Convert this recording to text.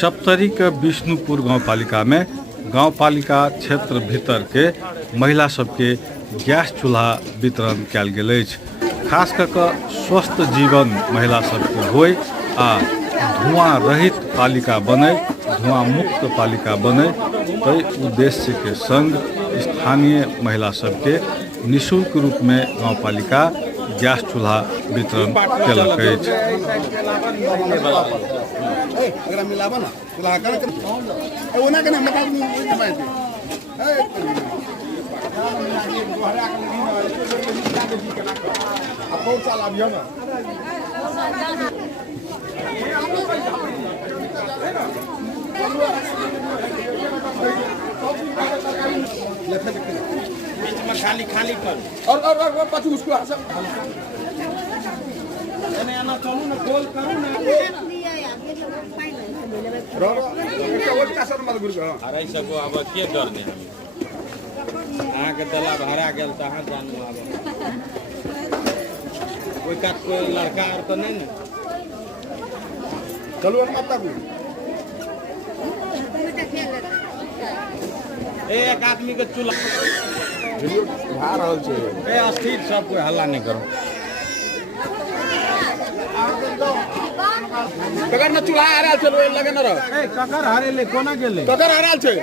सप्तरी के विष्णुपुर गाउँपालिका में गाउँपालिका क्षेत्र भीतर के महिला सबके गैस चूल्हा वितरण कयल गेल अछि। खास करके स्वस्थ जीवन महिला सबके होय आ धुआं रहित पालिका बने, धुआं मुक्त पालिका बने, तय उद्देश्य के संग स्थानीय महिला सबके निःशुल्क रूप में गाउँपालिका गैस चूल्हा वितरण कयलक अछि। खाली खाली कर और पाछू उसको ना चलू ना गोल करू ना अरे सब अब के डर दे अहाँ के दला भरा गेल त अहाँ जानू आब कोई लड़का और तो नहीं ना चलू हम मत ताकू एक आदमी के चूल्हा वीडियो भा रहल छै ए अस्थिर सब कोई हल्ला नहीं करो ककर न चूल्हा आ रहल छै लगे न रह ए ककर हारे ले कोना गेले ककर आ रहल छै